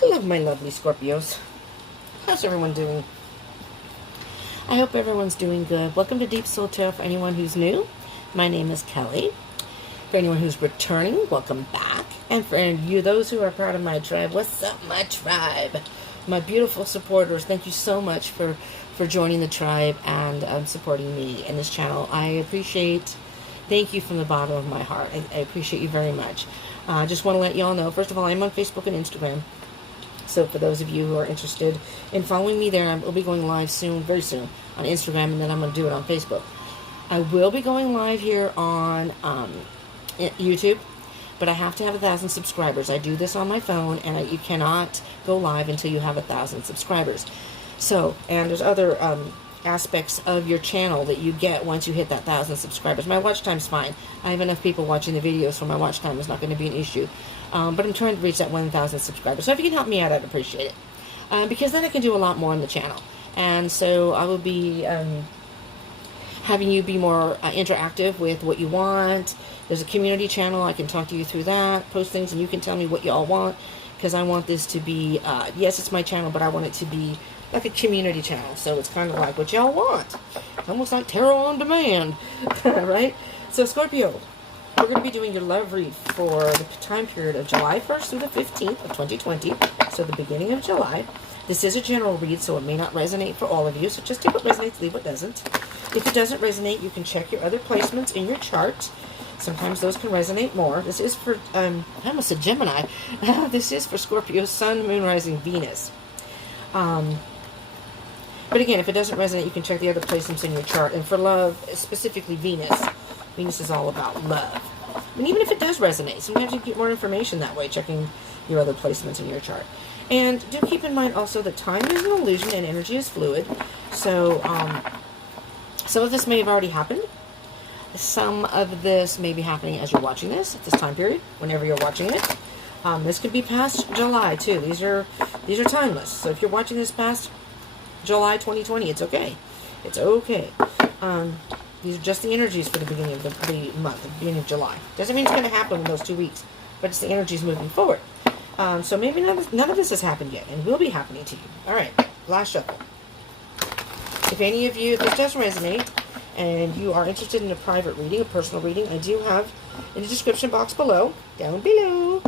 Hello, my lovely Scorpios. How's everyone doing? I hope everyone's doing good. Welcome to Deep Soul Tarot for anyone who's new. My name is Kelly. For anyone who's returning, welcome back. And for you, those who are part of my tribe, what's up, my tribe? My beautiful supporters, thank you so much for joining the tribe and supporting me in this channel. I appreciate, thank you from the bottom of my heart. I appreciate you very much. I just want to let you all know, first of all, I'm on Facebook and Instagram. So for those of you who are interested in following me there, I will be going live soon, very soon, on Instagram, and then I'm going to do it on Facebook. I will be going live here on YouTube, but I have to have 1,000 subscribers. I do this on my phone, and you cannot go live until you have 1,000 subscribers. So, and there's other aspects of your channel that you get once you hit that 1,000 subscribers. My watch time's fine. I have enough people watching the videos, so my watch time is not going to be an issue. But I'm trying to reach that 1,000 subscribers. So if you can help me out, I'd appreciate it. Because then I can do a lot more on the channel. And so I will be having you be more interactive with what you want. There's a community channel. I can talk to you through that, post things, and you can tell me what you all want. Because I want this to be, yes, it's my channel, but I want it to be like a community channel. So it's kind of like what y'all want. Almost like tarot on demand, right? So Scorpio, we're going to be doing your love read for the time period of July 1st through the 15th of 2020. So the beginning of July. This is a general read, so it may not resonate for all of you. So just take what resonates, leave what doesn't. If it doesn't resonate, you can check your other placements in your chart. Sometimes those can resonate more. This is for, I almost said Gemini. This is for Scorpio, Sun, Moon, Rising, Venus. But again, if it doesn't resonate, you can check the other placements in your chart. And for love, specifically Venus, Venus is all about love. And even if it does resonate, sometimes you get more information that way, checking your other placements in your chart. And do keep in mind also that time is an illusion and energy is fluid. So some of this may have already happened. Some of this may be happening as you're watching this, at this time period, whenever you're watching it. This could be past July, too. These are timeless. So if you're watching this past July 2020, it's okay. It's okay. These are just the energies for the beginning of the month, the beginning of July. Doesn't mean it's going to happen in those 2 weeks, but it's the energies moving forward. So maybe none of this has happened yet, and will be happening to you. All right, last shuffle. If any of you, if this does resonate, and you are interested in a private reading, a personal reading, I do have in the description box below, down below,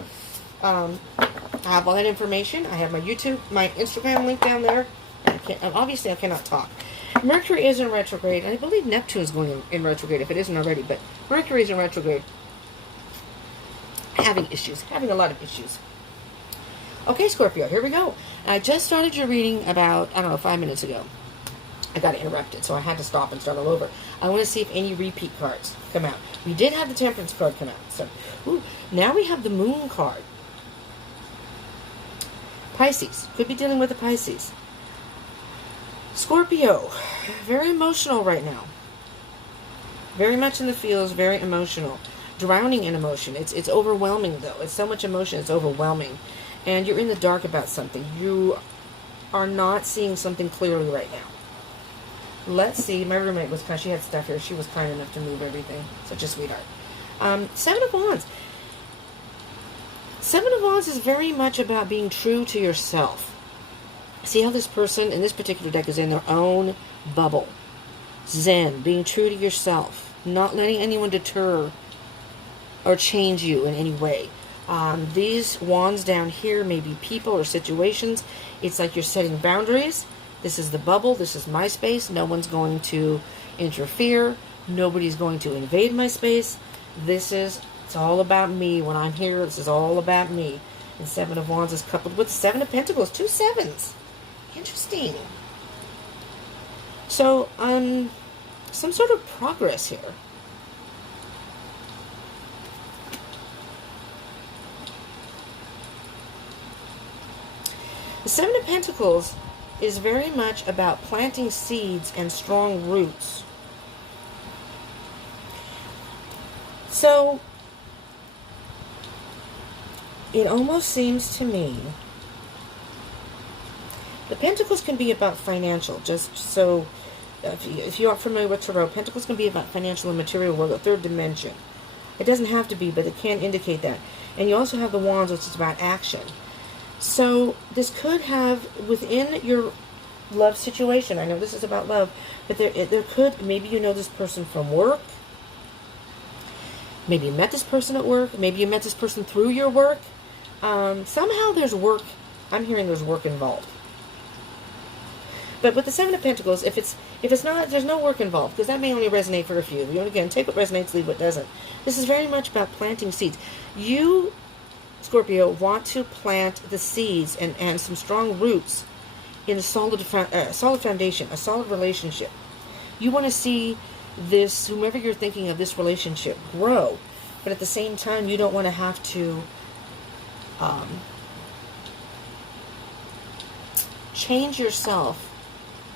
I have all that information. I have my YouTube, my Instagram link down there. Obviously, I cannot talk. Mercury is in retrograde, and I believe Neptune is going in retrograde, if it isn't already, but Mercury is in retrograde. Having a lot of issues. Okay, Scorpio, here we go. I just started your reading about, I don't know, 5 minutes ago. I got interrupted, so I had to stop and start all over. I want to see if any repeat cards come out. We did have the Temperance card come out. So, now we have the Moon card. Pisces. Could be dealing with the Pisces. Scorpio. Very emotional right now. Very much in the feels, very emotional. Drowning in emotion. It's overwhelming, though. It's so much emotion, it's overwhelming. And you're in the dark about something. You are not seeing something clearly right now. Let's see. My roommate was she had stuff here. She was kind enough to move everything. Such a sweetheart. 7 of Wands. 7 of Wands is very much about being true to yourself. See how this person in this particular deck is in their own bubble. Zen. Being true to yourself. Not letting anyone deter or change you in any way. These wands down here may be people or situations. It's like you're setting boundaries. This is the bubble. This is my space. No one's going to interfere. Nobody's going to invade my space. It's all about me. When I'm here, this is all about me. And 7 of Wands is coupled with 7 of Pentacles. 2 sevens. Interesting. So, some sort of progress here. The 7 of Pentacles is very much about planting seeds and strong roots. So, it almost seems to me the Pentacles can be about financial, just so if you aren't familiar with Tarot, Pentacles can be about financial and material world, the third dimension. It doesn't have to be, but it can indicate that. And you also have the Wands, which is about action. So this could have, within your love situation, I know this is about love, but there could, maybe you know this person from work. Maybe you met this person at work. Maybe you met this person through your work. Somehow there's work. I'm hearing there's work involved. But with the Seven of Pentacles, if it's not, there's no work involved, because that may only resonate for a few. You know, again, take what resonates, leave what doesn't. This is very much about planting seeds. You, Scorpio, want to plant the seeds and some strong roots in a solid foundation, a solid relationship. You want to see this, whomever you're thinking of, this relationship grow, but at the same time, you don't want to have to change yourself,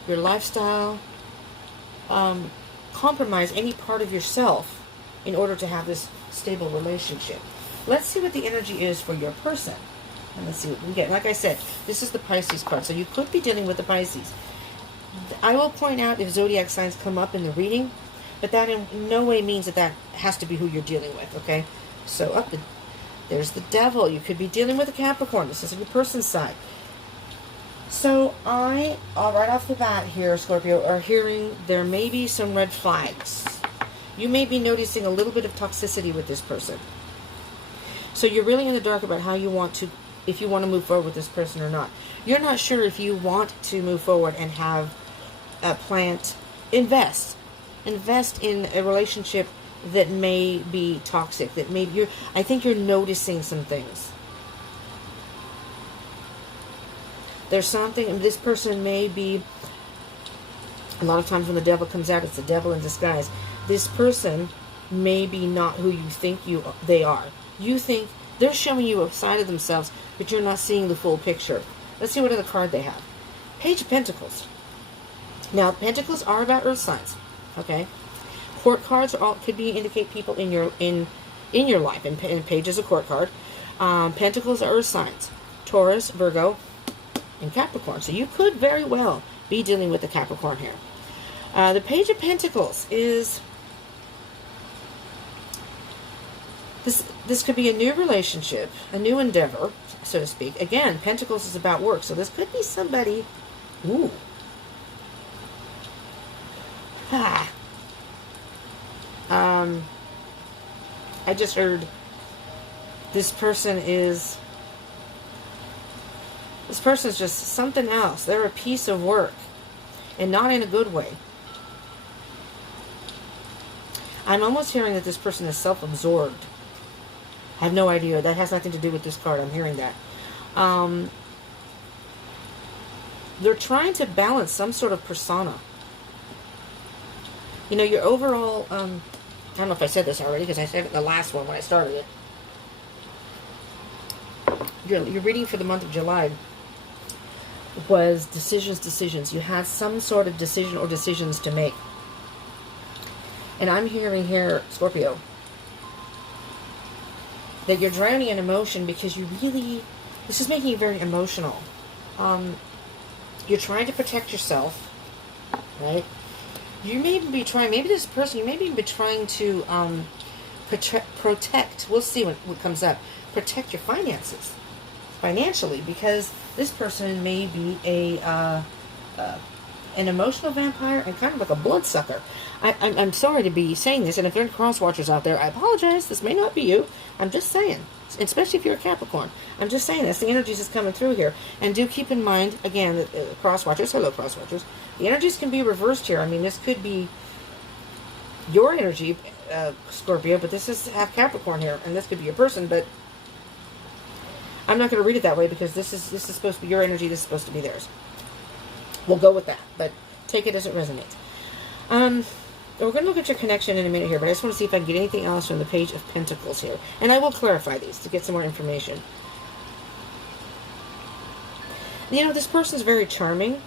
your lifestyle, compromise any part of yourself in order to have this stable relationship. Let's see what the energy is for your person. And let's see what we get. Like I said, this is the Pisces card, so you could be dealing with the Pisces. I will point out if zodiac signs come up in the reading, but that in no way means that has to be who you're dealing with, okay? So there's the Devil. You could be dealing with a Capricorn. This is your person's side. So right off the bat here, Scorpio, are hearing there may be some red flags. You may be noticing a little bit of toxicity with this person. So you're really in the dark about how you want to, if you want to move forward with this person or not. You're not sure if you want to move forward and have a invest in a relationship that may be toxic, that maybe I think you're noticing some things. There's something, this person may be, a lot of times when the Devil comes out, it's the Devil in disguise. This person may be not who you think they are. You think they're showing you a side of themselves, but you're not seeing the full picture. Let's see what other card they have. Page of Pentacles. Now, Pentacles are about earth signs, okay? Court cards could indicate people in your life, and Page is a court card. Pentacles are earth signs. Taurus, Virgo, and Capricorn. So you could very well be dealing with the Capricorn here. The Page of Pentacles is, this could be a new relationship, a new endeavor, so to speak. Again, Pentacles is about work, so this could be somebody. Ooh. I just heard this person is just something else. They're a piece of work, and not in a good way. I'm almost hearing that this person is self-absorbed. I have no idea. That has nothing to do with this card. I'm hearing that. They're trying to balance some sort of persona. You know, your overall, I don't know if I said this already, because I said it in the last one when I started it. Your reading for the month of July was decisions. You had some sort of decision or decisions to make. And I'm hearing here, Scorpio, that you're drowning in emotion because this is making you very emotional. You're trying to protect yourself, right? You may be trying, maybe this person, you may be trying to protect, we'll see what comes up, protect your finances, financially, because this person may be an emotional vampire and kind of like a bloodsucker. I'm sorry to be saying this, and if there are cross-watchers out there, I apologize. This may not be you. I'm just saying, especially if you're a Capricorn. I'm just saying this. The energies is coming through here. And do keep in mind, again, that cross-watchers, hello cross-watchers, the energies can be reversed here. I mean, this could be your energy, Scorpio, but this is half Capricorn here, and this could be your person, but I'm not going to read it that way because this is supposed to be your energy, this is supposed to be theirs. We'll go with that, but take it as it resonates. We're going to look at your connection in a minute here, but I just want to see if I can get anything else from the Page of Pentacles here. And I will clarify these to get some more information. You know, this person's very charming.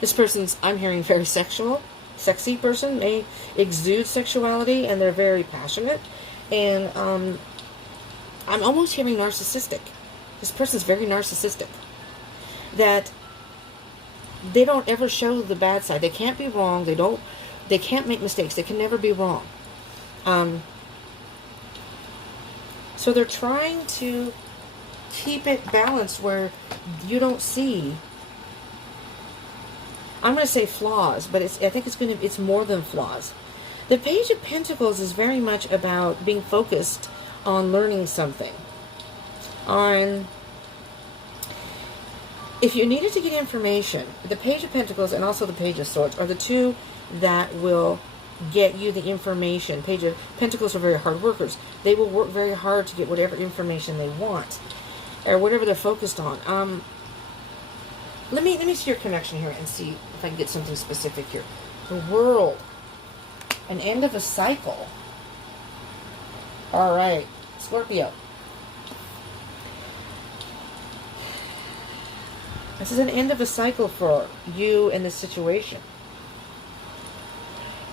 This person's, I'm hearing, very sexy person. They exude sexuality, and they're very passionate. And I'm almost hearing narcissistic. This person's very narcissistic. That they don't ever show the bad side. They can't be wrong. They can't make mistakes. They can never be wrong. So they're trying to keep it balanced where you don't see, I'm going to say flaws, but I think it's more than flaws. The Page of Pentacles is very much about being focused on learning something. If you needed to get information, the Page of Pentacles and also the Page of Swords are the two that will get you the information. Page of Pentacles are very hard workers. They will work very hard to get whatever information they want, or whatever they're focused on. Let me see your connection here and see if I can get something specific here. The World. An end of a cycle. All right, Scorpio. This is an end of a cycle for you in this situation.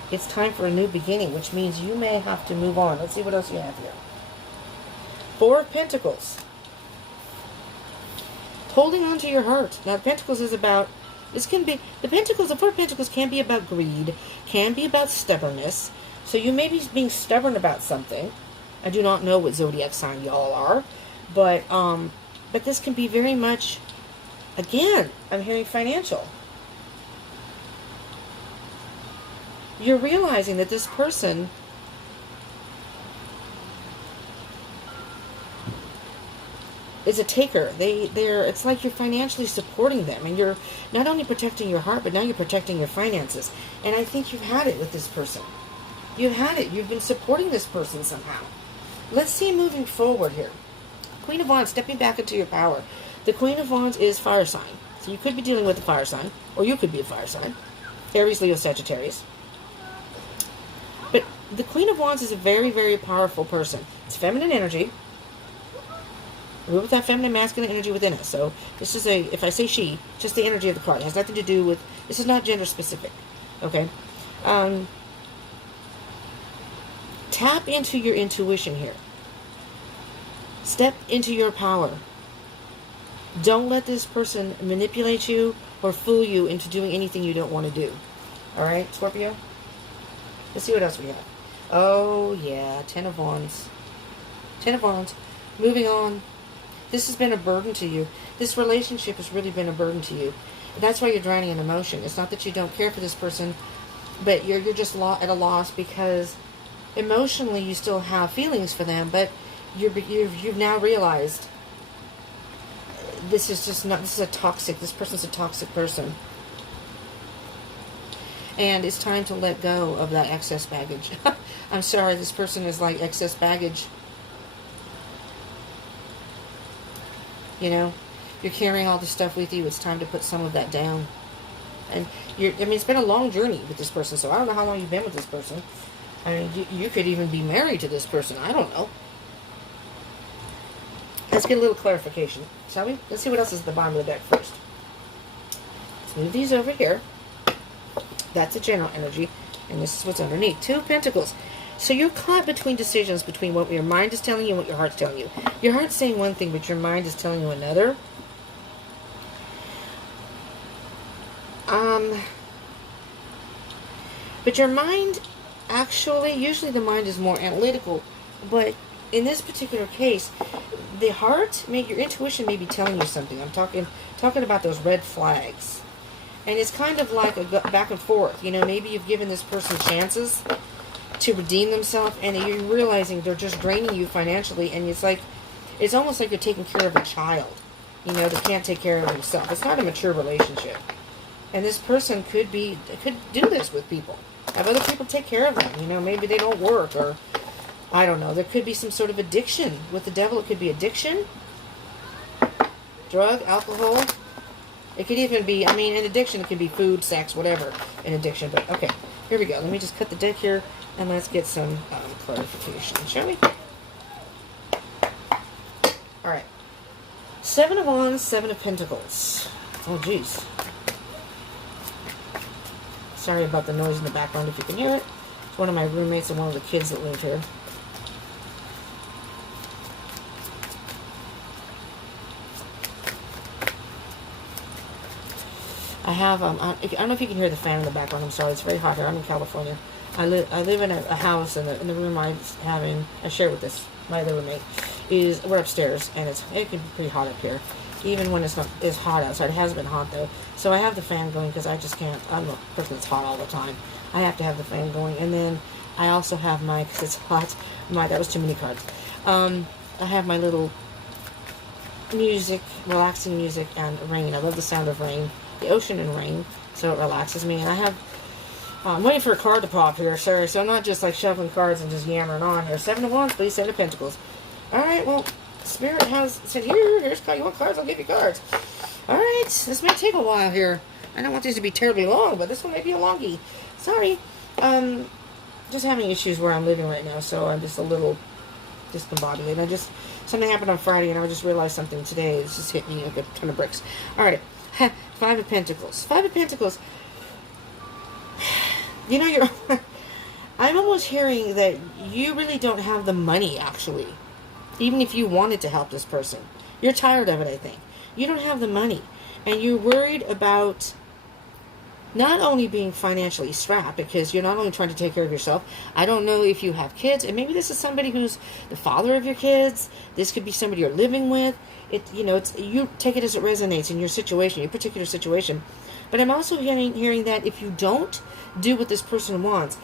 It's time for a new beginning, which means you may have to move on. Let's see what else you have here. Four of Pentacles. Holding on to your heart. Now, Pentacles is about, the Four of Pentacles can be about greed, can be about stubbornness. So you may be being stubborn about something. I do not know what zodiac sign y'all are, but this can be very much, again, I'm hearing financial. You're realizing that this person is a taker. It's like you're financially supporting them, and you're not only protecting your heart, but now you're protecting your finances. And I think you've had it with this person. You've had it. You've been supporting this person somehow. Let's see moving forward here. Queen of Wands, stepping back into your power. The Queen of Wands is fire sign. So you could be dealing with a fire sign, or you could be a fire sign. Aries, Leo, Sagittarius. But the Queen of Wands is a very, very powerful person. It's feminine energy. We're with that feminine, masculine energy within us. So this is if I say she, just the energy of the card. It has nothing to do with, this is not gender specific. Okay? Tap into your intuition here. Step into your power. Don't let this person manipulate you or fool you into doing anything you don't want to do. Alright, Scorpio? Let's see what else we have. Oh, yeah. Ten of Wands. Ten of Wands. Moving on. This has been a burden to you. This relationship has really been a burden to you. That's why you're drowning in emotion. It's not that you don't care for this person, but you're just at a loss because emotionally you still have feelings for them, but you've now realized this is this person's a toxic person. And it's time to let go of that excess baggage. I'm sorry, this person is like excess baggage. You know, you're carrying all this stuff with you. It's time to put some of that down. And it's been a long journey with this person, so I don't know how long you've been with this person. I mean, you could even be married to this person. I don't know. Let's get a little clarification, shall we? Let's see what else is at the bottom of the deck first. Let's move these over here. That's a general energy, and this is what's underneath. Two of Pentacles. So you're caught between decisions between what your mind is telling you and what your heart's telling you. Your heart's saying one thing, but your mind is telling you another. But your mind, actually, usually the mind is more analytical, but in this particular case, the heart, your intuition may be telling you something. I'm talking about those red flags. And it's kind of like a back and forth. You know, maybe you've given this person chances to redeem themselves, and you're realizing they're just draining you financially, and it's almost like you're taking care of a child, you know, that can't take care of himself. It's not a mature relationship. And this person could do this with people. Have other people take care of them. You know, maybe they don't work, or I don't know. There could be some sort of addiction. With the devil, it could be addiction, drug, alcohol. It could even be, in addiction, it could be food, sex, whatever, an addiction. But, okay, here we go. Let me just cut the deck here, and let's get some clarification, shall we? All right. Seven of Wands, Seven of Pentacles. Oh, jeez. Sorry about the noise in the background if you can hear it. It's one of my roommates and one of the kids that live here. I have, I don't know if you can hear the fan in the background. I'm sorry, it's very hot here. I'm in California. I live in a house, and in the room I share with my other roommate. is, we're upstairs, and it can be pretty hot up here. Even when it's not as hot outside. It has been hot, though. So I have the fan going because I just can't. I'm a person that's hot all the time. I have to have the fan going. And then I also have my, because it's hot, that was too many cards. I have my little music, relaxing music, and rain. I love the sound of rain. The ocean and rain. So it relaxes me. And I have, I'm waiting for a card to pop here, sorry. So I'm not just like shuffling cards and just yammering on here. 7 of Wands, please. 7 of Pentacles. Alright, well, Spirit has said, here's you want cards, I'll give you cards. Alright, this may take a while here. I don't want these to be terribly long, but this one may be a longie. Sorry. Just having issues where I'm living right now, so I'm just a little discombobulated. Something happened on Friday, and I just realized something today. It's just hit me like a ton of bricks. Alright, 5 of Pentacles. 5 of Pentacles. You know, I'm almost hearing that you really don't have the money, actually. Even if you wanted to help this person. You're tired of it, I think. You don't have the money. And you're worried about not only being financially strapped, because you're not only trying to take care of yourself. I don't know if you have kids, and maybe this is somebody who's the father of your kids. This could be somebody you're living with. You take it as it resonates in your situation, your particular situation. But I'm also hearing that if you don't do what this person wants,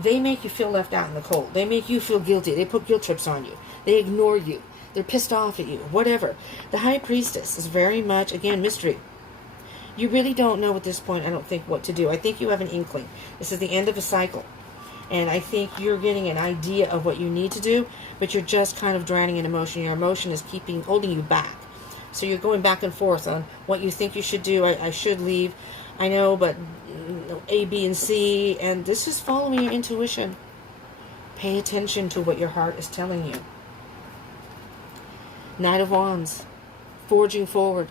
they make you feel left out in the cold. They make you feel guilty. They put guilt trips on you. They ignore you. They're pissed off at you. Whatever. The High Priestess is very much, again, mystery. You really don't know at this point, I don't think, what to do. I think you have an inkling. This is the end of a cycle. And I think you're getting an idea of what you need to do, but you're just kind of drowning in emotion. Your emotion is holding you back. So you're going back and forth on what you think you should do. I should leave. I know, but A, B, and C. And this is following your intuition. Pay attention to what your heart is telling you. Knight of Wands. Forging forward.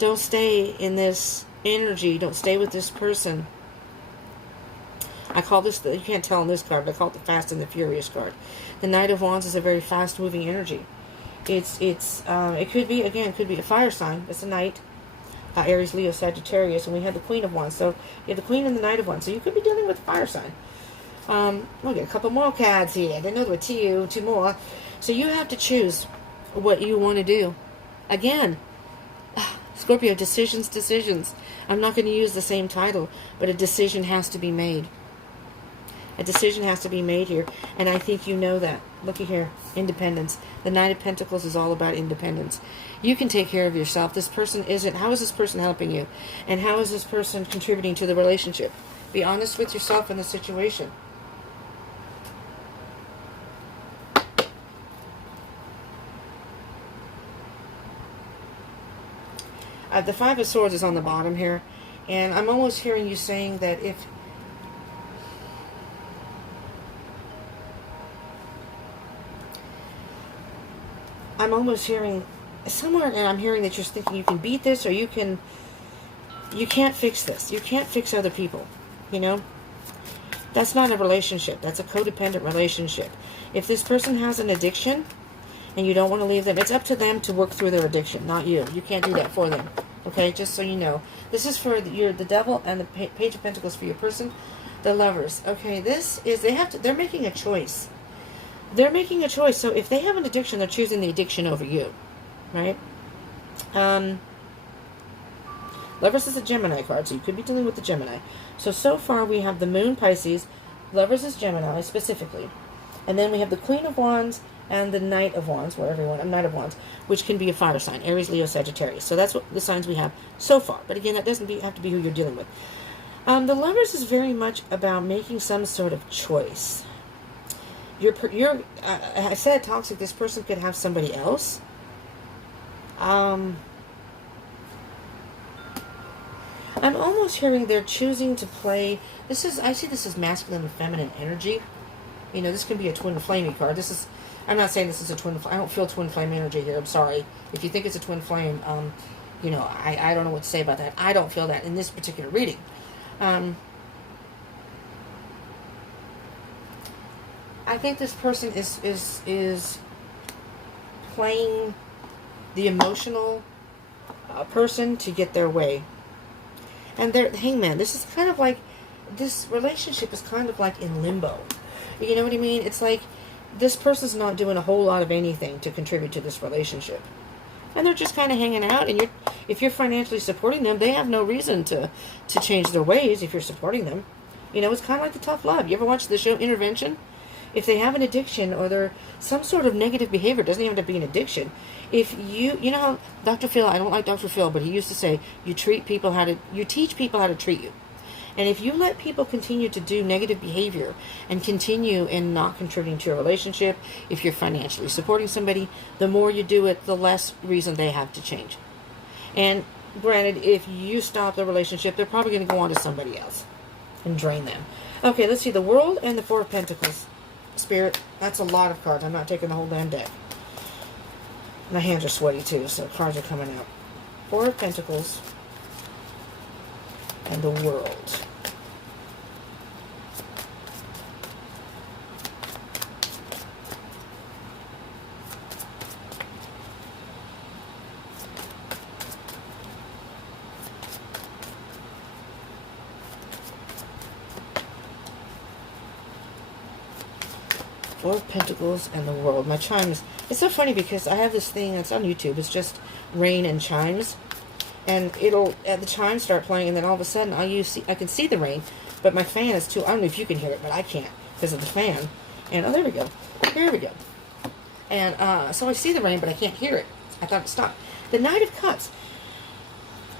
Don't stay in this energy. Don't stay with this person. I call this, you can't tell on this card, but I call it the Fast and the Furious card. The Knight of Wands is a very fast-moving energy. It could be, again, it could be a fire sign. It's a Knight. Aries, Leo, Sagittarius, and we have the Queen of Wands. So you have the Queen and the Knight of Wands. So you could be dealing with a fire sign. We'll get a couple more cards here. I didn't know there were two more. So you have to choose what you want to do. Again, Scorpio, decisions. I'm not going to use the same title, but a decision has to be made. A decision has to be made here, and I think you know that. Looky here, independence. The Knight of Pentacles is all about independence. You can take care of yourself. This person isn't. How is this person helping you? And how is this person contributing to the relationship? Be honest with yourself in the situation. The Five of Swords is on the bottom here, and I'm almost hearing you saying that if I'm almost hearing somewhere, and I'm hearing that you're thinking you can beat this, or you can't fix this. You can't fix other people, you know? That's not a relationship. That's a codependent relationship. If this person has an addiction and you don't want to leave them, it's up to them to work through their addiction, not you. You can't do that for them. Okay, just so you know. This is for the Devil and the Page of Pentacles for your person. The Lovers. Okay, this is, they're making a choice. They're making a choice. So if they have an addiction, they're choosing the addiction over you. Right? Lovers is a Gemini card, so you could be dealing with the Gemini. So far we have the Moon, Pisces. Lovers is Gemini, specifically. And then we have the Queen of Wands and the Knight of Wands, Knight of Wands, which can be a fire sign, Aries, Leo, Sagittarius. So that's what the signs we have so far. But again, that doesn't have to be who you're dealing with. The Lovers is very much about making some sort of choice. I said toxic. This person could have somebody else. I'm almost hearing they're choosing to play. I see this as masculine and feminine energy. You know, this could be a twin flamey card. I'm not saying this is a twin flame. I don't feel twin flame energy here. I'm sorry. If you think it's a twin flame, you know, I don't know what to say about that. I don't feel that in this particular reading. I think this person is playing the emotional person to get their way. And Hangman, this is kind of like, this relationship is kind of like in limbo. You know what I mean? It's like this person's not doing a whole lot of anything to contribute to this relationship. And they're just kind of hanging out, and if you're financially supporting them, they have no reason to change their ways if you're supporting them. You know, it's kind of like the tough love. You ever watch the show Intervention? If they have an addiction or they're some sort of negative behavior, it doesn't even have to be an addiction. If you know how Dr. Phil, I don't like Dr. Phil, but he used to say, you teach people how to treat you. And if you let people continue to do negative behavior and continue in not contributing to your relationship, if you're financially supporting somebody, the more you do it, the less reason they have to change. And granted, if you stop the relationship, they're probably going to go on to somebody else and drain them. Okay, let's see. The World and the Four of Pentacles. Spirit, that's a lot of cards. I'm not taking the whole damn deck. My hands are sweaty too, so cards are coming out. Four of Pentacles and the World. Four of Pentacles and the World. My chimes. It's so funny because I have this thing that's on YouTube. It's just rain and chimes. And the chimes start playing, and then all of a sudden I can see the rain, but my fan is too. I don't know if you can hear it, but I can't because of the fan. And oh, there we go. Here we go. And so I see the rain, but I can't hear it. I thought it stopped. The Knight of Cups.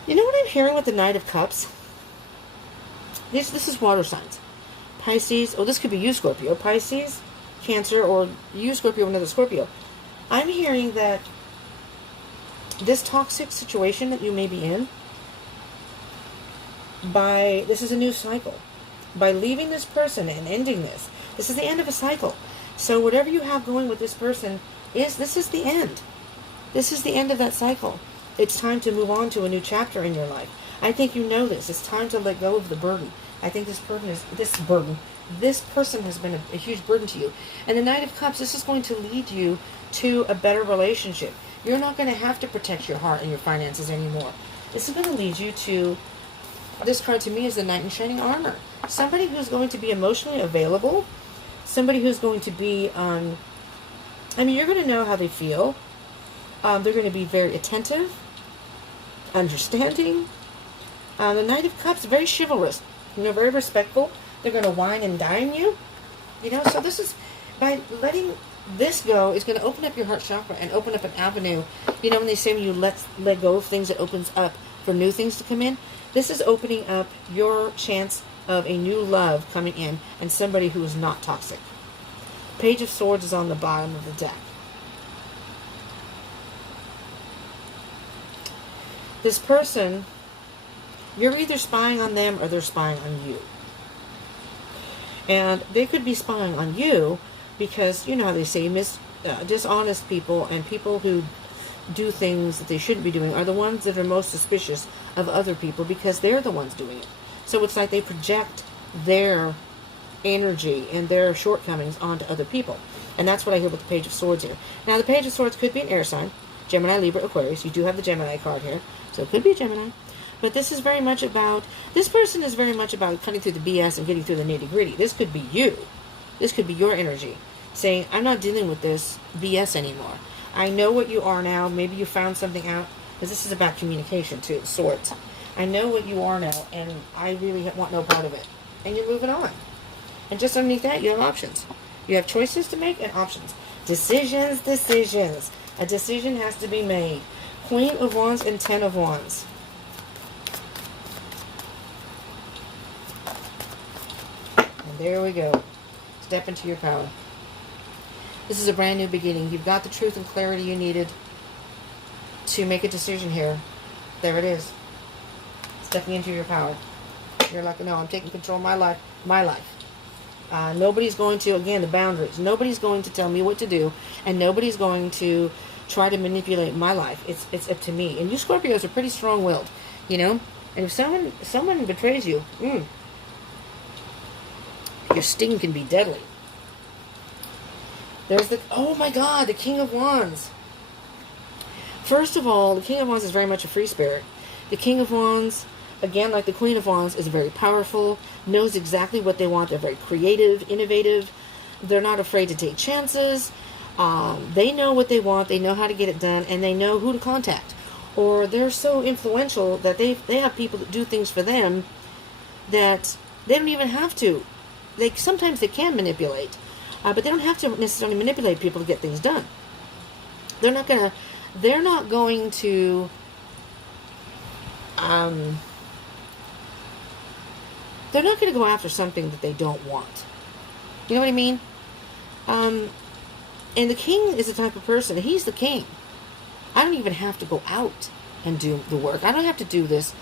You know what I'm hearing with the Knight of Cups? This is water signs. Pisces. Oh, this could be you, Scorpio. Pisces, Cancer, or you, Scorpio, another Scorpio. I'm hearing that this toxic situation that you may be in, this is a new cycle. By leaving this person and ending this is the end of a cycle. So whatever you have going with this person, this is the end. This is the end of that cycle. It's time to move on to a new chapter in your life. I think you know this. It's time to let go of the burden. I think this person has been a huge burden to you. And the Knight of Cups, this is going to lead you to a better relationship. You're not going to have to protect your heart and your finances anymore. This is going to lead you to, this card to me is the Knight in Shining Armor. Somebody who's going to be emotionally available. Somebody who's going to be, you're going to know how they feel. They're going to be very attentive, understanding. The Knight of Cups, very chivalrous. Very respectful. They're going to wine and dine you. So this is, by letting this go, is going to open up your heart chakra and open up an avenue. When they say when you let go of things, it opens up for new things to come in. This is opening up your chance of a new love coming in and somebody who is not toxic. Page of Swords is on the bottom of the deck. This person, you're either spying on them or they're spying on you. And they could be spying on you because, you know how they say, dishonest people and people who do things that they shouldn't be doing are the ones that are most suspicious of other people because they're the ones doing it. So it's like they project their energy and their shortcomings onto other people. And that's what I hear with the Page of Swords here. Now, the Page of Swords could be an air sign. Gemini, Libra, Aquarius. You do have the Gemini card here. So it could be a Gemini. But this is very much about, this person is very much about cutting through the BS and getting through the nitty-gritty. This could be you. This could be your energy. Saying, I'm not dealing with this BS anymore. I know what you are now. Maybe you found something out. Because this is about communication too, Swords. I know what you are now, and I really want no part of it. And you're moving on. And just underneath that, you have options. You have choices to make and options. Decisions. A decision has to be made. Queen of Wands and Ten of Wands. And there we go. Step into your power. This is a brand new beginning. You've got the truth and clarity you needed to make a decision here. There it is. Stepping into your power. You're like, no, I'm taking control of my life. Nobody's going to, again, the boundaries. Nobody's going to tell me what to do, and nobody's going to try to manipulate my life. It's up to me. And you Scorpios are pretty strong-willed, And if someone betrays you, your sting can be deadly. There's oh my God, the King of Wands. First of all, the King of Wands is very much a free spirit. The King of Wands, again, like the Queen of Wands, is very powerful, knows exactly what they want. They're very creative, innovative. They're not afraid to take chances. They know what they want. They know how to get it done, and they know who to contact. Or they're so influential that they have people that do things for them that they don't even have to. Sometimes they can manipulate, but they don't have to necessarily manipulate people to get things done. They're not going to they're not going to go after something that they don't want. You know what I mean? And the king is the type of person, he's the king. I don't even have to go out and do the work. I don't have to do this,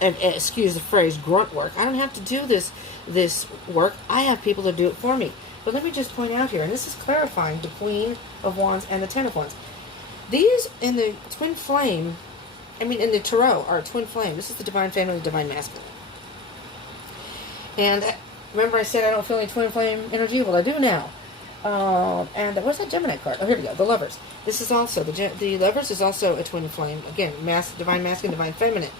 and excuse the phrase, grunt work. I don't have to do this work. I have people to do it for me. But let me just point out here, and this is clarifying the Queen of Wands and the Ten of Wands. These in the twin flame, in the tarot, are twin flame. This is the divine feminine, divine masculine. And remember I said I don't feel any twin flame energy? Well, I do now. And what's that Gemini card? Oh, here we go. The Lovers. This is also, the Lovers is also a twin flame. Again, divine masculine, divine feminine.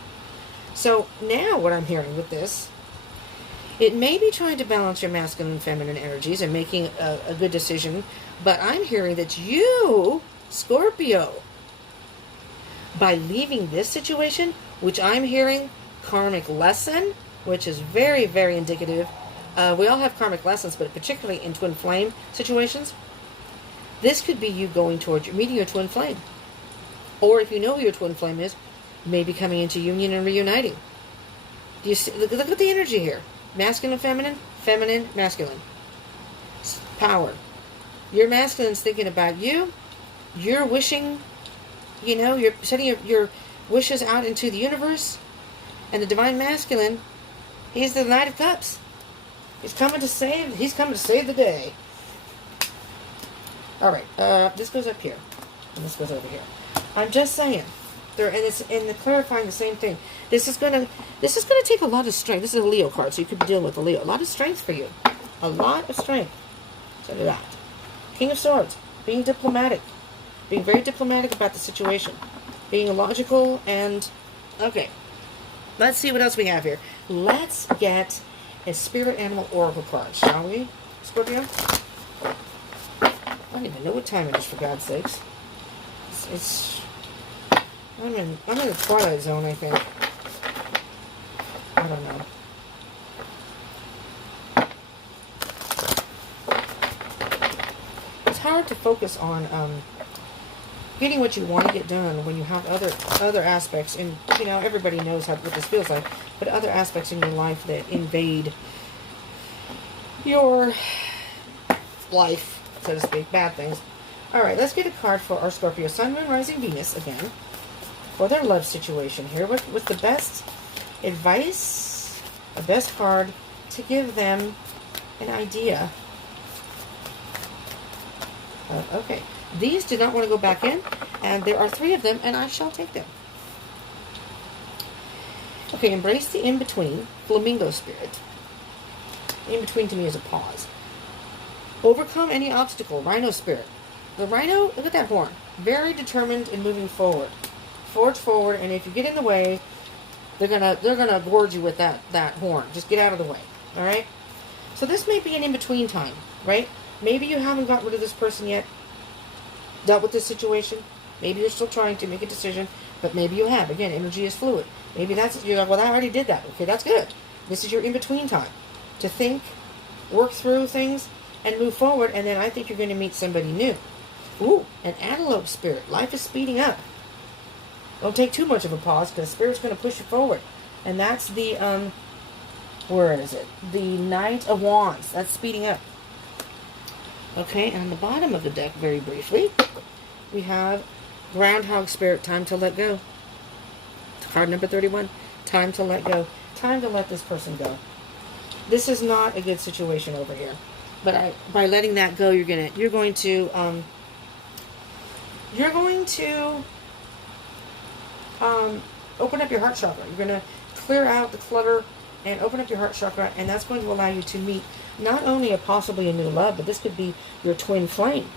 So now what I'm hearing with this, it may be trying to balance your masculine and feminine energies and making a good decision, but I'm hearing that you, Scorpio, by leaving this situation, which I'm hearing karmic lesson, which is very, very indicative. We all have karmic lessons, but particularly in twin flame situations, this could be you going towards meeting your twin flame. Or if you know who your twin flame is, maybe coming into union and reuniting. Do you see? Look at the energy here. Masculine, feminine, feminine, masculine. Power. Your masculine's thinking about you. You're wishing, you're setting your wishes out into the universe. And the divine masculine, he's the Knight of Cups. He's coming to save the day. All right, this goes up here, and this goes over here. I'm just saying, and clarifying the same thing. This is gonna take a lot of strength. This is a Leo card, so you could be dealing with a Leo. A lot of strength for you, a lot of strength. So do that. King of Swords, being diplomatic, being very diplomatic about the situation, being logical, and okay. Let's see what else we have here. Let's get a spirit animal oracle card, shall we, Scorpio? I don't even know what time it is, for God's sakes. I'm in the twilight zone, I think. I don't know. It's hard to focus on getting what you want to get done when you have other aspects, and everybody knows what this feels like, but other aspects in your life that invade your life, so to speak, bad things. All right, let's get a card for our Scorpio Sun, Moon, Rising, Venus again for their love situation here. What's the best advice, the best card to give them an idea? Okay. These did not want to go back in, and there are 3 of them, and I shall take them. Okay, embrace the in-between, flamingo spirit. In-between to me is a pause. Overcome any obstacle, rhino spirit. The rhino, look at that horn. Very determined in moving forward. Forge forward, and if you get in the way, they're gonna gorge you with that horn. Just get out of the way, all right? So this may be an in-between time, right? Maybe you haven't got rid of this person yet, dealt with this situation. Maybe you're still trying to make a decision, but maybe you have. Again, energy is fluid. Maybe you're like, well, I already did that. Okay, that's good. This is your in-between time to think, work through things, and move forward, and then I think you're going to meet somebody new. Ooh, an antelope spirit. Life is speeding up. Don't take too much of a pause, because Spirit's going to push you forward. And that's the, where is it? The Knight of Wands. That's speeding up. Okay, and on the bottom of the deck, very briefly, we have Groundhog Spirit, time to let go. Card number 31, time to let go. Time to let this person go. This is not a good situation over here. But by letting that go, you're going to open up your heart chakra. You're going to clear out the clutter and open up your heart chakra, and that's going to allow you to meet not only possibly a new love, but this could be your twin flame.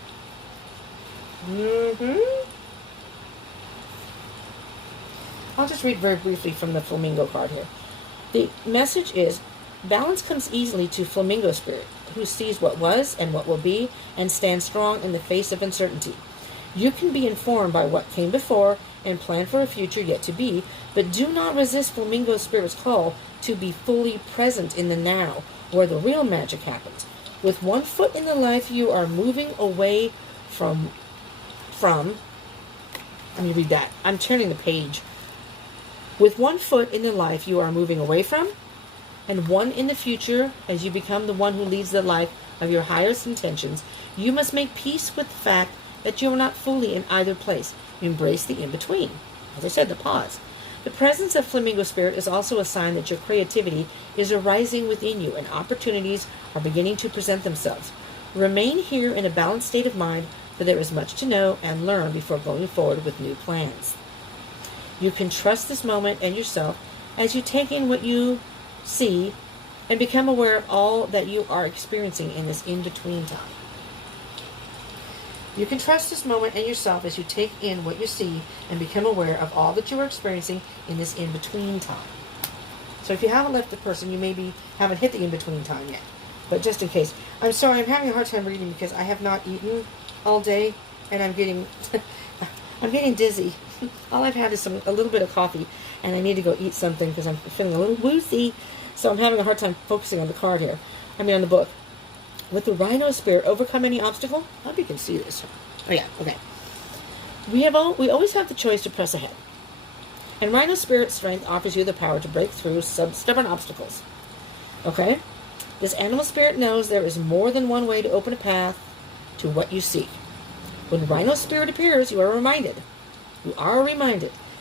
I'll just read very briefly from the flamingo card here. The message is, Balance comes easily to Flamingo Spirit, who sees what was and what will be and stands strong in the face of uncertainty. You can be informed by what came before and plan for a future yet to be, but do not resist Flamingo Spirit's call to be fully present in the now, where the real magic happens. With one foot in the life you are moving away from let me read that. I'm turning the page. With one foot in the life you are moving away from, and one in the future as you become the one who leads the life of your highest intentions, you must make peace with the fact that you are not fully in either place. Embrace the in-between. As I said, the pause. The presence of Flamingo Spirit is also a sign that your creativity is arising within you and opportunities are beginning to present themselves. Remain here in a balanced state of mind, for there is much to know and learn before going forward with new plans. You can trust this moment and yourself as you take in what you see and become aware of all that you are experiencing in this in-between time. You can trust this moment and yourself as you take in what you see and become aware of all that you are experiencing in this in-between time. So if you haven't left the person, you maybe haven't hit the in-between time yet. But just in case. I'm sorry, I'm having a hard time reading because I have not eaten all day and I'm getting I'm getting dizzy. All I've had is a little bit of coffee and I need to go eat something because I'm feeling a little woozy. So I'm having a hard time focusing on the card here. On the book. With the Rhino Spirit, overcome any obstacle? I hope you can see this. Oh yeah, okay. We always have the choice to press ahead. And Rhino Spirit strength offers you the power to break through stubborn obstacles. Okay? This animal spirit knows there is more than one way to open a path to what you seek. When Rhino Spirit appears, you are reminded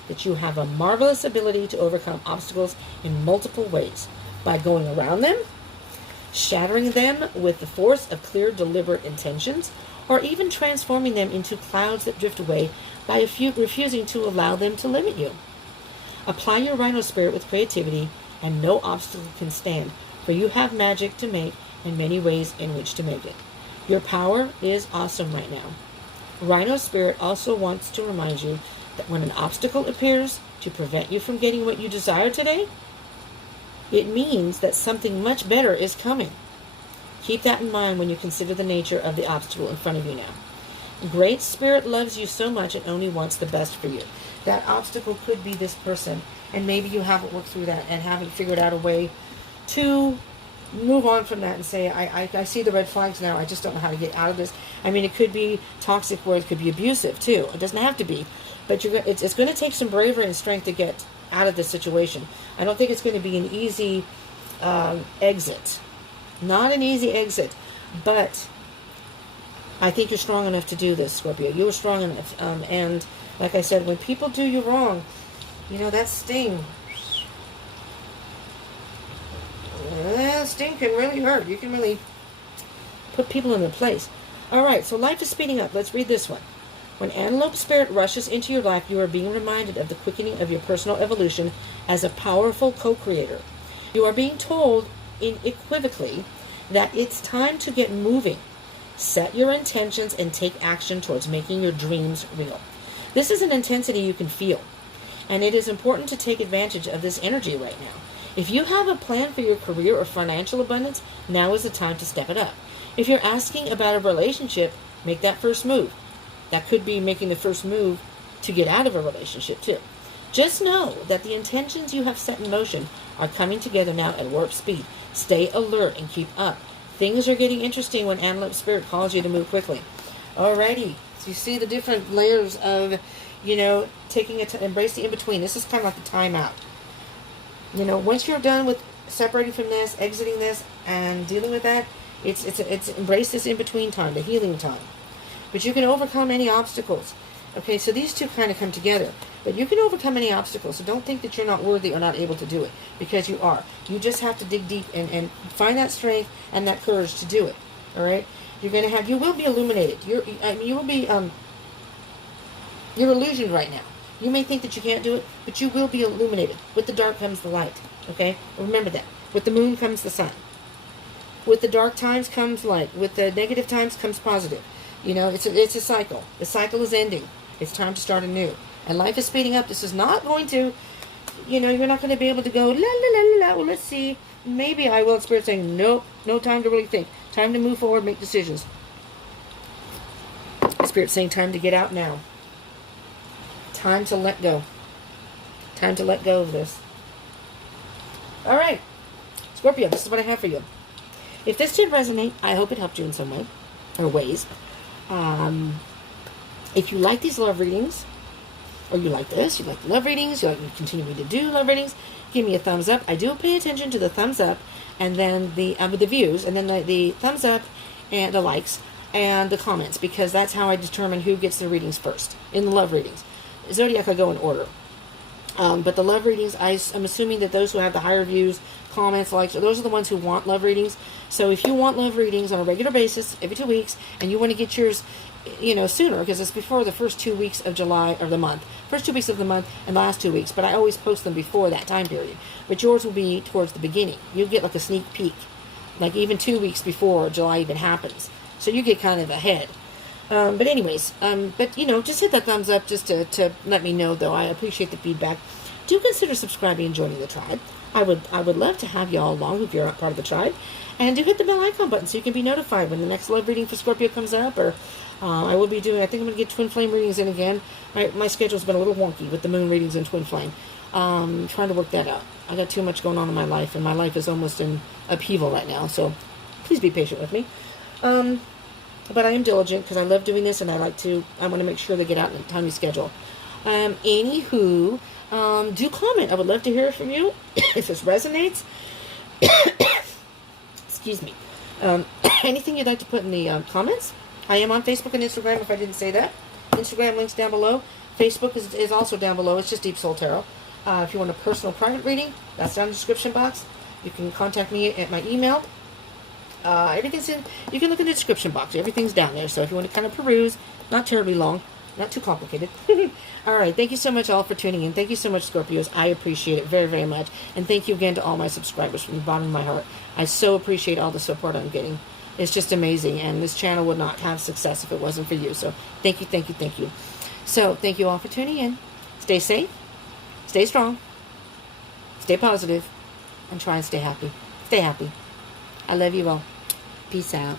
that you have a marvelous ability to overcome obstacles in multiple ways. By going around them, shattering them with the force of clear, deliberate intentions, or even transforming them into clouds that drift away by refusing to allow them to limit you. Apply your Rhino Spirit with creativity, and no obstacle can stand, for you have magic to make and many ways in which to make it. Your power is awesome right now. Rhino Spirit also wants to remind you that when an obstacle appears to prevent you from getting what you desire today, it means that something much better is coming. Keep that in mind when you consider the nature of the obstacle in front of you now. Great Spirit loves you so much and only wants the best for you. That obstacle could be this person, and maybe you haven't worked through that and haven't figured out a way to move on from that and say, I see the red flags now, I just don't know how to get out of this. It could be toxic where it could be abusive too. It doesn't have to be. But it's going to take some bravery and strength to get out of this situation. I don't think it's going to be an easy exit. Not an easy exit. But I think you're strong enough to do this, Scorpio. You are strong enough. And like I said, when people do you wrong, that sting. Sting can really hurt. You can really put people in their place. All right, so life is speeding up. Let's read this one. When Antelope Spirit rushes into your life, you are being reminded of the quickening of your personal evolution as a powerful co-creator. You are being told unequivocally that it's time to get moving. Set your intentions and take action towards making your dreams real. This is an intensity you can feel, and it is important to take advantage of this energy right now. If you have a plan for your career or financial abundance, now is the time to step it up. If you're asking about a relationship, make that first move. That could be making the first move to get out of a relationship too. Just know that the intentions you have set in motion are coming together now at warp speed. Stay alert and keep up. Things are getting interesting when Antelope Spirit calls you to move quickly. Alrighty, so you see the different layers of, taking it to embrace the in-between. This is kind of like the timeout. Once you're done with separating from this, exiting this, and dealing with that, it's embrace this in-between time, the healing time. But you can overcome any obstacles. Okay, so these two kind of come together. But you can overcome any obstacles, so don't think that you're not worthy or not able to do it, because you are. You just have to dig deep and find that strength and that courage to do it. All right? You will be illuminated. You will be, you're illusioned right now. You may think that you can't do it, but you will be illuminated. With the dark comes the light. Okay? Remember that. With the moon comes the sun. With the dark times comes light. With the negative times comes positive. It's a cycle. The cycle is ending. It's time to start anew. And life is speeding up. This is not going to you know, you're not going to be able to go, la, la, la, la, la, well, let's see. Maybe I will. Spirit saying, nope, no time to really think. Time to move forward, make decisions. Spirit saying, time to get out now. Time to let go. Time to let go of this. All right. Scorpio, this is what I have for you. If this did resonate, I hope it helped you in some way or ways. If you like these love readings, or you like this, you like love readings, you continue to do love readings, give me a thumbs up. I do pay attention to the thumbs up, and then the views, and then the thumbs up, and the likes, and the comments, because that's how I determine who gets the readings first in the love readings. Zodiac, I go in order. But the love readings, I'm assuming that those who have the higher views, comments, likes, those are the ones who want love readings. So if you want love readings on a regular basis, every 2 weeks, and you want to get yours, you know, sooner, because it's before the first 2 weeks of July, or the month. First 2 weeks of the month and the last 2 weeks. But I always post them before that time period. But yours will be towards the beginning. You'll get like a sneak peek. Like even 2 weeks before July even happens. So you get kind of ahead. But anyways, but you know, just hit that thumbs up just to let me know, though. I appreciate the feedback. Do consider subscribing and joining the tribe. I would love to have y'all along if you're not part of the tribe. And do hit the bell icon button so you can be notified when the next love reading for Scorpio comes up. Or I will be doing, I think I'm going to get twin flame readings in again. My schedule's been a little wonky with the moon readings and twin flame. Trying to work that out. I got too much going on in my life, and my life is almost in upheaval right now. So please be patient with me. But I am diligent because I love doing this, and I want to make sure they get out in a timely schedule. Anywho, do comment. I would love to hear from you if this resonates. Excuse me. Anything you'd like to put in the comments. I am on Facebook and Instagram, if I didn't say that. Instagram links down below. Facebook is also down below. It's just Deep Soul Tarot. If you want a personal private reading, that's down in the description box. You can contact me at my email. Everything's in. You can look in the description box. Everything's down there. So if you want to kind of peruse, not terribly long, not too complicated. All right. Thank you so much all for tuning in. Thank you so much, Scorpios. I appreciate it very, very much. And thank you again to all my subscribers from the bottom of my heart. I so appreciate all the support I'm getting. It's just amazing. And this channel would not have success if it wasn't for you. So thank you, thank you, thank you. So thank you all for tuning in. Stay safe. Stay strong. Stay positive. And try and stay happy. Stay happy. I love you all. Peace out.